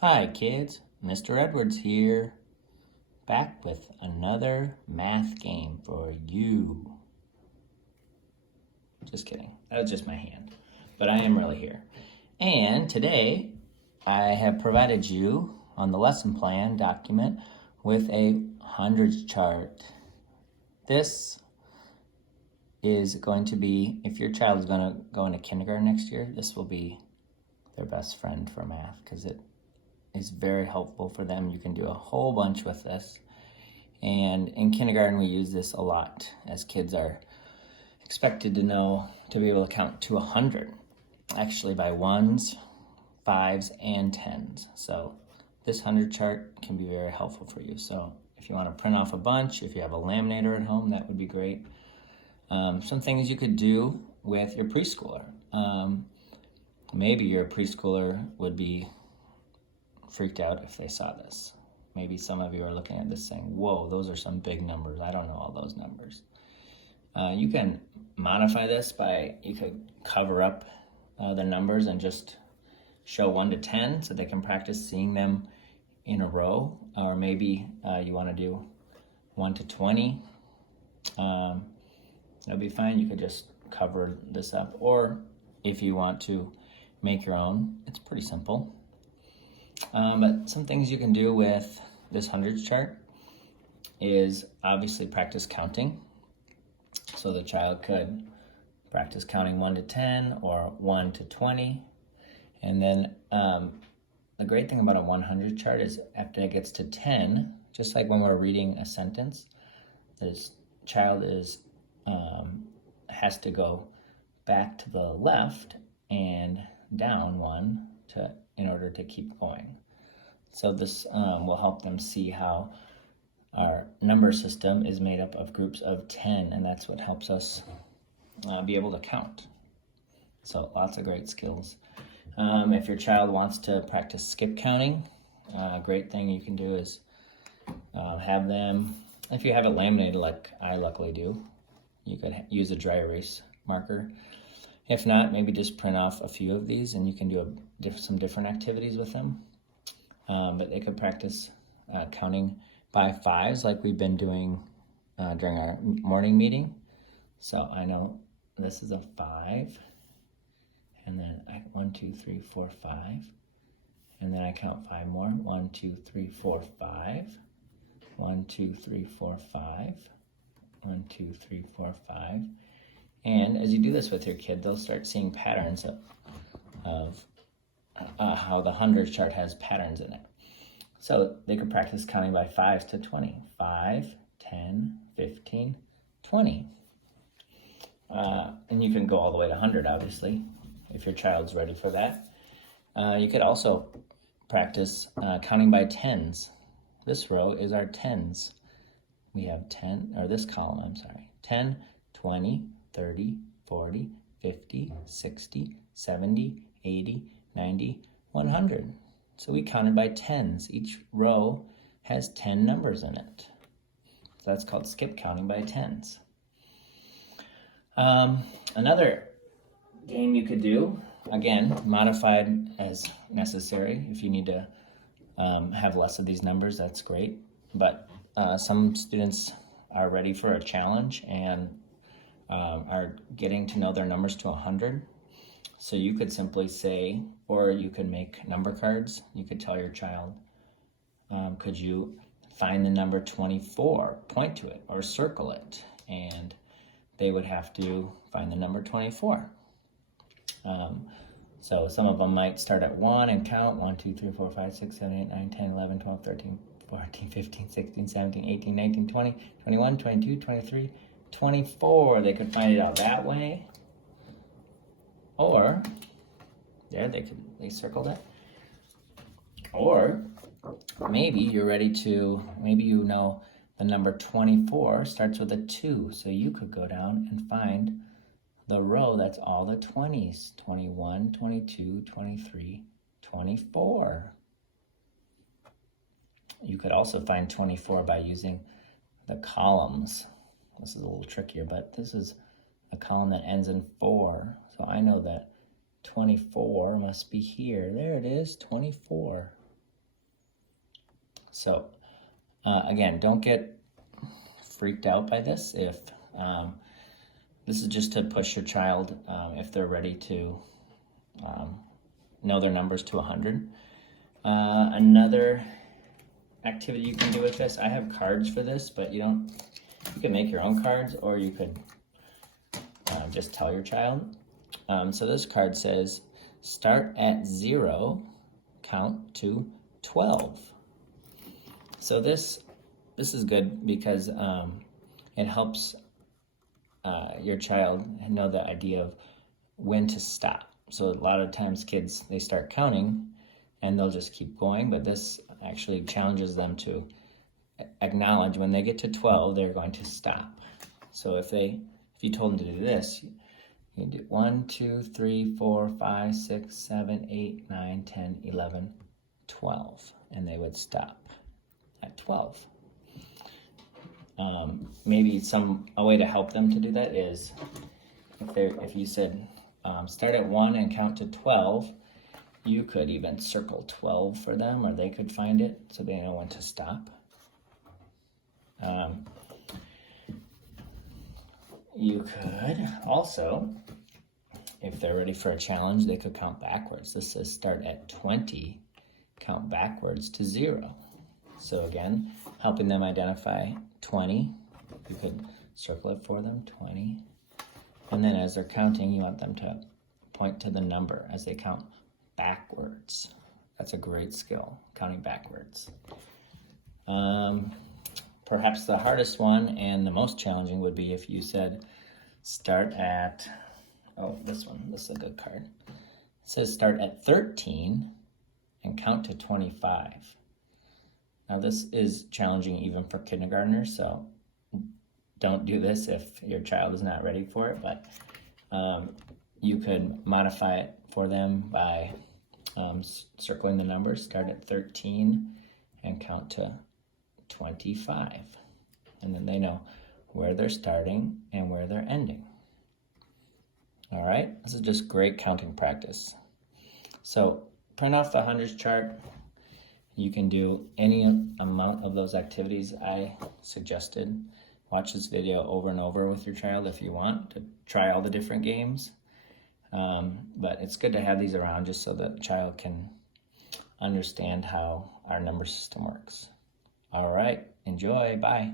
Hi kids, Mr. Edwards here, back with another math game for you. Just kidding, that was just my hand, but I am really here. And today I have provided you on the lesson plan document with a hundreds chart. This is going to be, if your child is going to go into kindergarten next year, this will be their best friend for math because it is very helpful for them. You can do a whole bunch with this. And in kindergarten, we use this a lot as kids are expected to know to be able to count to 100, actually by ones, fives, and tens. So this 100 chart can be very helpful for you. So if you want to print off a bunch, if you have a laminator at home, that would be great. Some things you could do with your preschooler. Maybe your preschooler would be freaked out if they saw this. Maybe some of you are looking at this saying, whoa, those are some big numbers. I don't know all those numbers. You can modify this by, you could cover up the numbers and just show 1 to 10 so they can practice seeing them in a row. Or maybe you want to do 1 to 20. That'll be fine. You could just cover this up. Or if you want to make your own, it's pretty simple. But some things you can do with this hundreds chart is obviously practice counting. So the child could practice counting 1 to 10 or 1 to 20. And then the great thing about a 100 chart is after it gets to 10, just like when we're reading a sentence, this child has to go back to the left and down 1 in order to keep going. So this will help them see how our number system is made up of groups of 10, and that's what helps us be able to count. So lots of great skills. If your child wants to practice skip counting, a great thing you can do is have them, if you have it laminated like I luckily do, you could use a dry erase marker. If not, maybe just print off a few of these and you can do some different activities with them. But they could practice counting by fives like we've been doing during our morning meeting. So I know this is a 5, and then 1, 2, 3, 4, 5, and then I count 5 more. 1, 2, 3, 4, 5. 1, 2, 3, 4, 5. 1, 2, 3, 4, 5. And as you do this with your kid, they'll start seeing patterns of how the hundreds chart has patterns in it. So they could practice counting by 5s to 20. 5, 10, 15, 20. And you can go all the way to 100, obviously, if your child's ready for that. You could also practice counting by 10s. This row is our 10s. We have 10, or this column, I'm sorry, 10, 20, 30, 40, 50, 60, 70, 80, 90, 100. So we counted by 10s. Each row has 10 numbers in it. So that's called skip counting by 10s. Another game you could do, again, modified as necessary. If you need to have less of these numbers, that's great. But some students are ready for a challenge and are getting to know their numbers to 100. So you could simply say, or you could make number cards. You could tell your child, could you find the number 24, point to it, or circle it, and they would have to find the number 24. So some of them might start at 1 and count 1, 2, 3, 4, 5, 6, 7, 8, 9, 10, 11, 12, 13, 14, 15, 16, 17, 18, 19, 20, 21, 22, 23, 24. They could find it out that way. Or, there, they circled it. Or, maybe you're ready to, maybe you know the number 24 starts with a 2. So you could go down and find the row that's all the 20s. 21, 22, 23, 24. You could also find 24 by using the columns. This is a little trickier, but this is a column that ends in 4. So I know that 24 must be here. There it is, 24. So again, don't get freaked out by this. If this is just to push your child if they're ready to know their numbers to 100. Another activity you can do with this, I have cards for this, but you can make your own cards, or you could just tell your child. So this card says, start at 0, count to 12. So this is good because it helps your child know the idea of when to stop. So a lot of times kids, they start counting and they'll just keep going, but this actually challenges them to acknowledge when they get to 12, they're going to stop. So if you told them to do this, you do 1, 2, 3, 4, 5, 6, 7, 8, 9, 10, 11, 12, and they would stop at 12. Maybe a way to help them to do that is if you said start at 1 and count to 12, you could even circle 12 for them, or they could find it so they know when to stop. You could also, if they're ready for a challenge, they could count backwards. This says start at 20, count backwards to 0. So again, helping them identify 20. You could circle it for them, 20. And then as they're counting, you want them to point to the number as they count backwards. That's a great skill, counting backwards. Perhaps the hardest one and the most challenging would be if you said start at, this is a good card. It says start at 13 and count to 25. Now this is challenging even for kindergartners, so don't do this if your child is not ready for it, but you could modify it for them by circling the numbers, start at 13 and count to 25. And then they know where they're starting and where they're ending. All right, this is just great counting practice. So print off the hundreds chart. You can do any amount of those activities I suggested. Watch this video over and over with your child if you want to try all the different games. But it's good to have these around just so that the child can understand how our number system works. All right, enjoy, bye.